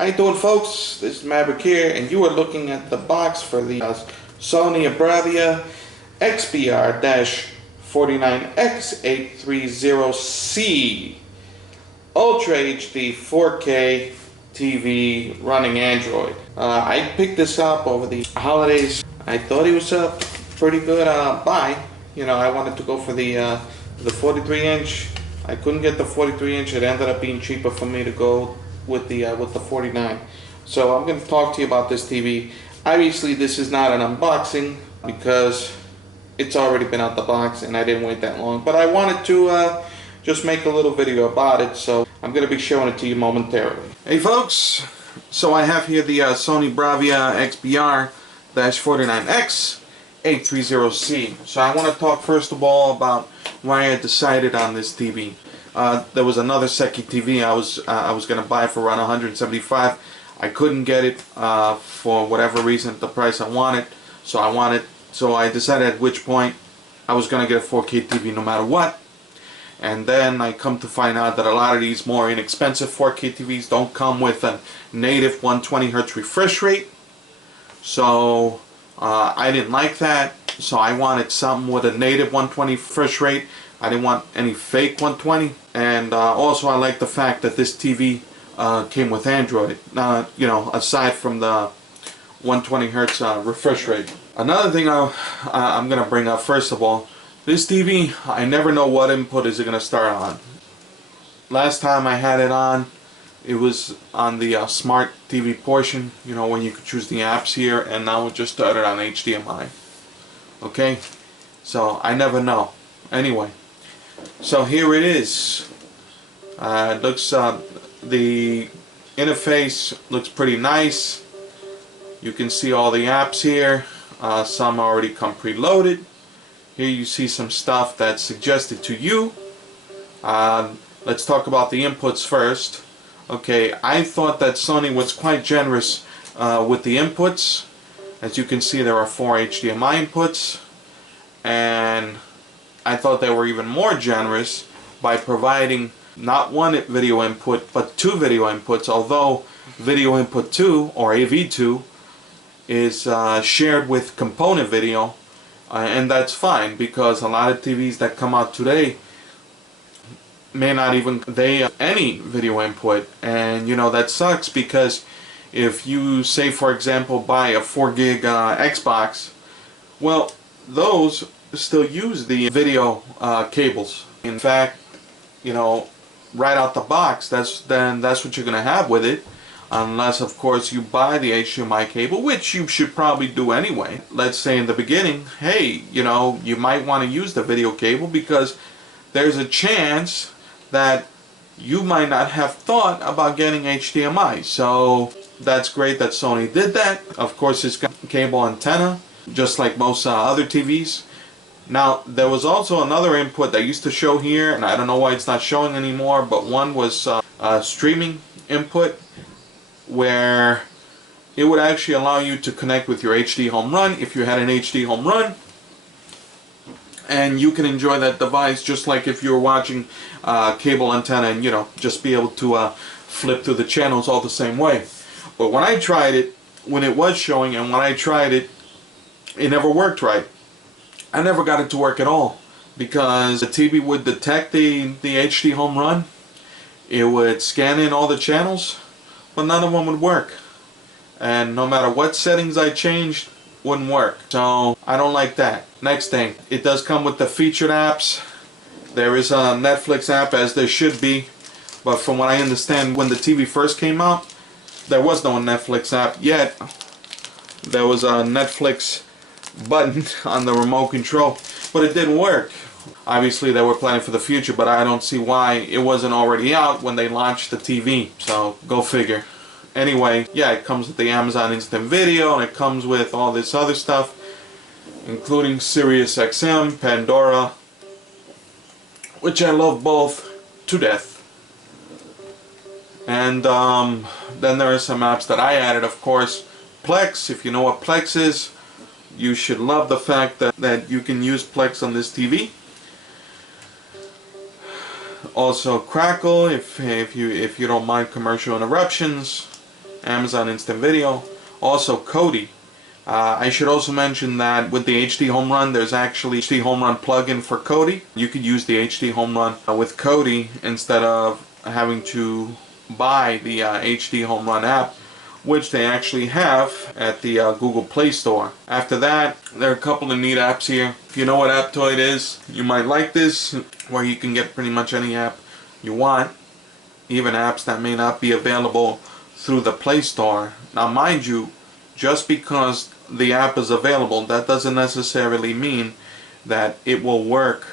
How you doing, folks? This is Maverick here, and you are looking at the box for the Sony Bravia XBR49X830C Ultra HD 4K TV running Android. I picked this up over the holidays. I thought it was a pretty good buy. You know, I wanted to go for the 43-inch. I couldn't get the 43-inch. It ended up being cheaper for me to go with the 49. So I'm going to talk to you about this TV. Obviously, this is not an unboxing because it's already been out the box and I didn't wait that long. But I wanted to just make a little video about it, so I'm going to be showing it to you momentarily. Hey folks, so I have here the Sony Bravia XBR49X830C. So I want to talk first of all about why I decided on this TV. There was another Seki TV I was going to buy for around $175. I couldn't get it for whatever reason at the price I wanted. So I decided at which point I was going to get a 4K TV no matter what. And then I come to find out that a lot of these more inexpensive 4K TVs don't come with a native 120 Hz refresh rate. So I didn't like that. So I wanted something with a native 120 refresh rate. I didn't want any fake 120. And also I like the fact that this TV came with Android. You know, aside from the 120 Hz refresh rate. Another thing I'm going to bring up first of all. This TV, I never know what input is it going to start on. Last time I had it on, it was on the smart TV portion, you know, when you could choose the apps here, and now it just started on HDMI. Okay, so I never know. Anyway, so here it is. It looks, the interface looks pretty nice. You can see all the apps here. Some already come preloaded. Here you see some stuff that's suggested to you. Let's talk about the inputs first. Okay, I thought that Sony was quite generous with the inputs. As you can see, there are 4 HDMI inputs, and I thought they were even more generous by providing not one video input but 2 video inputs, although video input 2 or AV2 is shared with component video. And that's fine, because a lot of TVs that come out today may not even any video input, and you know that sucks, because if you say, for example, buy a 4 gig Xbox, well, those still use the video cables. In fact, you know, right out the box, that's what you're gonna have with it. Unless, of course, you buy the HDMI cable, which you should probably do anyway. Let's say in the beginning, hey, you know, you might want to use the video cable because there's a chance that you might not have thought about getting HDMI. So that's great that Sony did that. Of course, it's got cable antenna, just like most other TVs. Now, there was also another input that used to show here, and I don't know why it's not showing anymore, but one was streaming input, where it would actually allow you to connect with your HDHomeRun if you had an HDHomeRun, and you can enjoy that device just like if you were watching cable antenna, and you know, just be able to flip through the channels all the same way. But when I tried it, when it was showing, and when I tried it, it never worked right. I never got it to work at all, because the TV would detect the HDHomeRun, it would scan in all the channels, but none of them would work, and no matter what settings I changed, wouldn't work. So I don't like that. Next thing, it does come with the featured apps. There is a Netflix app, as there should be, but from what I understand, when the TV first came out, there was no Netflix app yet. There was a Netflix button on the remote control, but it didn't work. Obviously they were planning for the future, but I don't see why it wasn't already out when they launched the TV. So go figure. Anyway, yeah, it comes with the Amazon Instant Video, and it comes with all this other stuff, including Sirius XM, Pandora, which I love both to death. And then there are some apps that I added, of course. Plex, if you know what Plex is, you should love the fact that you can use Plex on this TV. Also Crackle, if you don't mind commercial interruptions. Amazon Instant Video, also Kodi. I should also mention that with the HDHomeRun, there's actually HDHomeRun plugin for Kodi. You could use the HDHomeRun with Kodi instead of having to buy the HDHomeRun app, which they actually have at the Google Play Store. After that, there are a couple of neat apps here. If you know what Aptoid is, you might like this, where you can get pretty much any app you want, even apps that may not be available through the Play Store. Now mind you, just because the app is available, that doesn't necessarily mean that it will work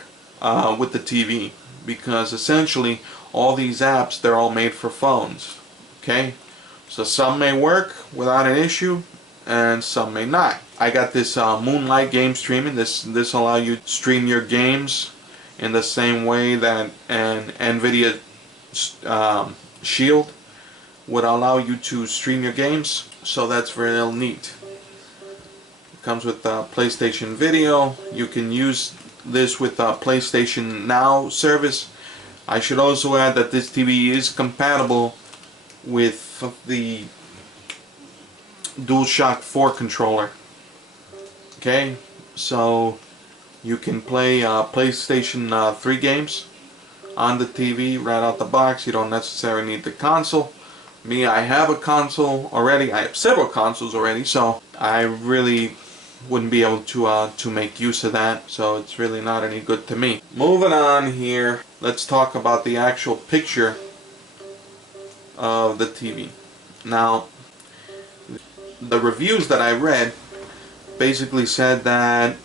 with the TV, because essentially all these apps, they're all made for phones. Okay, so some may work without an issue and some may not. I got this Moonlight game streaming. This allow you to stream your games in the same way that an NVIDIA Shield would allow you to stream your games. So that's real neat. It comes with PlayStation Video. You can use this with PlayStation Now service. I should also add that this TV is compatible with the DualShock 4 controller. Okay, so you can play PlayStation 3 games on the TV right out the box. You don't necessarily need the console. Me, I have a console already. I have several consoles already, so I really wouldn't be able to make use of that. So it's really not any good to me. Moving on here, let's talk about the actual picture of the TV. Now, the reviews that I read basically said that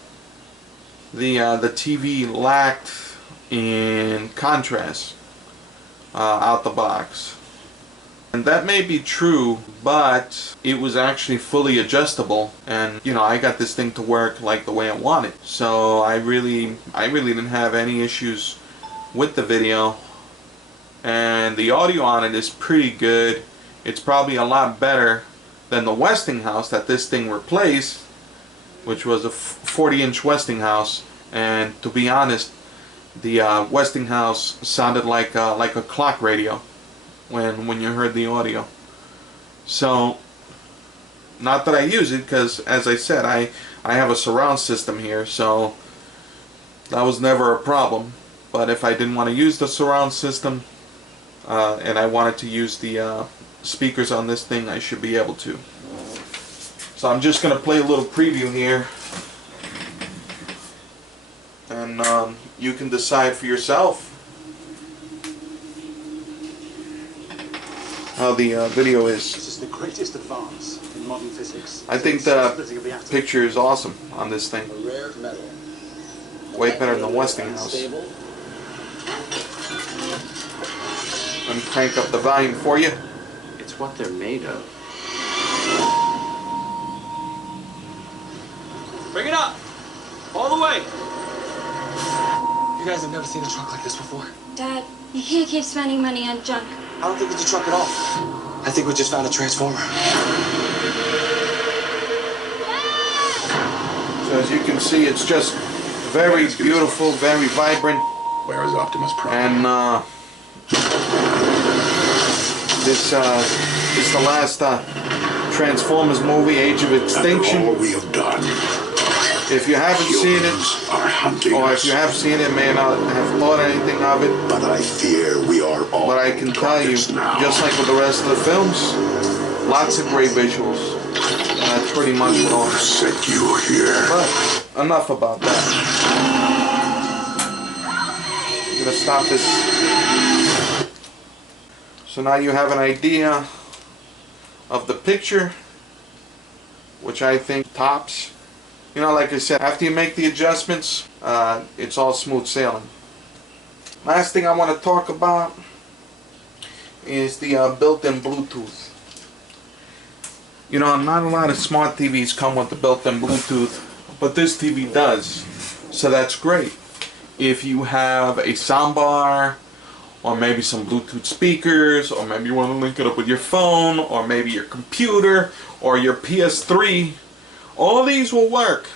the TV lacked in contrast out the box. And that may be true, but it was actually fully adjustable, and you know, I got this thing to work like the way I want it. So I really didn't have any issues with the video, and the audio on it is pretty good. It's probably a lot better than the Westinghouse that this thing replaced, which was a 40-inch Westinghouse, and to be honest, the Westinghouse sounded like a clock radio when you heard the audio. So, not that I use it, because as I said, I have a surround system here, so that was never a problem. But if I didn't want to use the surround system and I wanted to use the speakers on this thing, I should be able to. So I'm just going to play a little preview here, and you can decide for yourself how the video is. This is the greatest advance in modern physics. I think the picture is awesome on this thing. A rare metal. Way better than the Westinghouse. Let me crank up the volume for you. It's what they're made of. Bring it up! All the way! You guys have never seen a truck like this before? Dad, you can't keep spending money on junk. I don't think it's a truck at all. I think we just found a transformer. So as you can see, it's just very beautiful, very vibrant. Where is Optimus Prime? And this is the last Transformers movie, Age of Extinction. All we have done. If you haven't seen it, Are hunting or us, if you have seen it, may not have thought anything of it, but I fear we are all but I can tell you, targets now. just like with the rest of the films, lots of great visuals. And that's pretty much what all. Who sent you here? But enough about that. I'm gonna stop this. So now you have an idea of the picture, which I think tops. You know, like I said, after you make the adjustments, it's all smooth sailing. Last thing I want to talk about is the built-in Bluetooth. You know, not a lot of smart TVs come with the built-in Bluetooth, but this TV does. So that's great. If you have a soundbar, or maybe some Bluetooth speakers, or maybe you want to link it up with your phone, or maybe your computer, or your PS3, all these will work.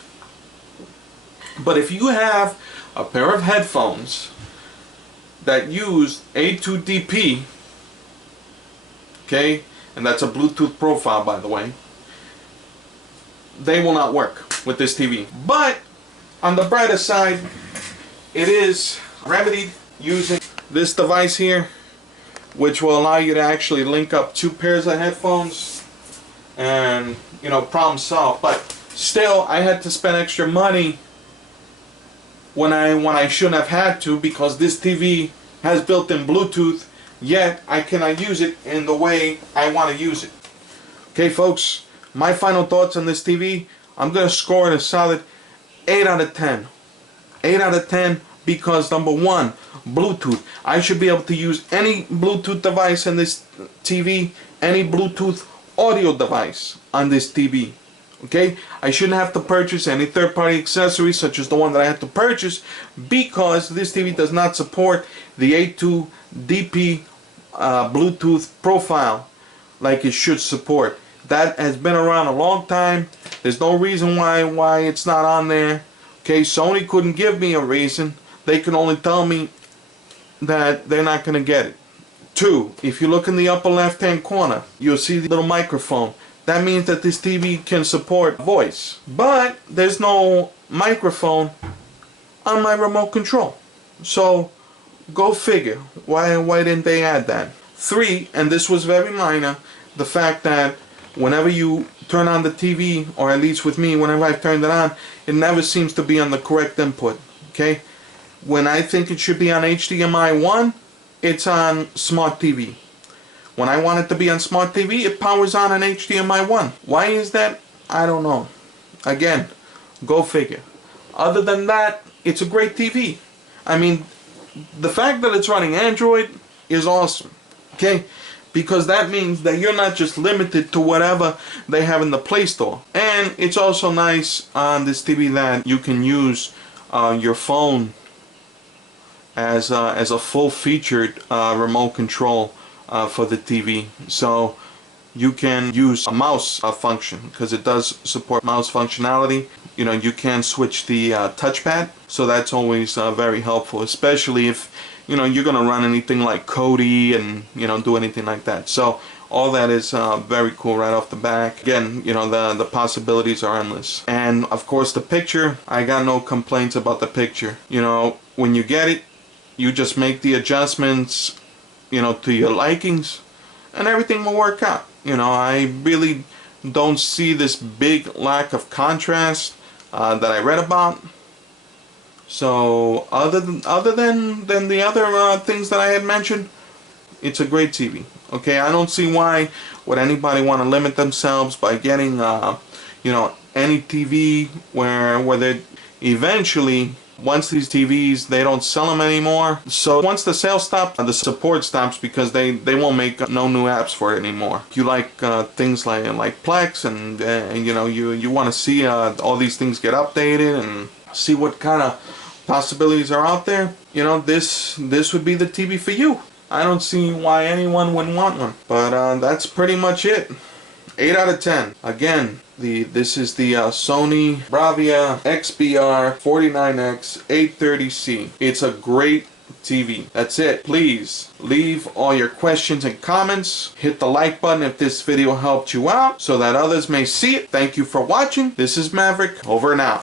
But if you have a pair of headphones that use A2DP, okay, and that's a Bluetooth profile, by the way, they will not work with this TV. But on the brighter side, it is remedied using this device here, which will allow you to actually link up 2 pairs of headphones, and you know, problem solved. But still, I had to spend extra money when I shouldn't have had to, because this TV has built-in Bluetooth, yet I cannot use it in the way I want to use it. Okay, folks, my final thoughts on this TV, I'm going to score it a solid 8 out of 10. 8 out of 10 because, number one, Bluetooth. I should be able to use any Bluetooth device in this TV, any Bluetooth audio device on this TV. Okay, I shouldn't have to purchase any third-party accessories such as the one that I had to purchase, because this TV does not support the A2DP Bluetooth profile like it should support. That has been around a long time. There's no reason why it's not on there. Okay, Sony couldn't give me a reason. They can only tell me that they're not going to get it. 2, if you look in the upper left-hand corner, you'll see the little microphone. That means that this TV can support voice. But there's no microphone on my remote control. So, go figure. Why didn't they add that? 3, and this was very minor, the fact that whenever you turn on the TV, or at least with me, whenever I've turned it on, it never seems to be on the correct input. Okay? When I think it should be on HDMI 1, it's on Smart TV. When I want it to be on Smart TV, it powers on an HDMI 1. Why is that? I don't know. Again, go figure. Other than that, it's a great TV. I mean, the fact that it's running Android is awesome. Okay? Because that means that you're not just limited to whatever they have in the Play Store. And it's also nice on this TV that you can use your phone as a full-featured remote control for the TV. So you can use a mouse function, because it does support mouse functionality. You know, you can switch the touchpad, so that's always very helpful, especially if you know you're gonna run anything like Kodi and you know do anything like that. So all that is very cool right off the back. Again, you know, the possibilities are endless. And of course the picture, I got no complaints about the picture. You know, when you get it, you just make the adjustments, you know, to your likings, and everything will work out. You know, I really don't see this big lack of contrast that I read about. So other than the other things that I had mentioned, it's a great TV. Okay, I don't see why would anybody want to limit themselves by getting you know, any TV where they eventually, once these TVs, they don't sell them anymore. So once the sales stop, the support stops, because they won't make no new apps for it anymore. If you like things like Plex and you know, you want to see all these things get updated and see what kind of possibilities are out there, you know, this would be the TV for you. I don't see why anyone wouldn't want one. But that's pretty much it. 8 out of 10. Again, this is the Sony Bravia XBR49X830C. It's a great TV. That's it. Please leave all your questions and comments. Hit the like button if this video helped you out so that others may see it. Thank you for watching. This is Maverick. Over and out.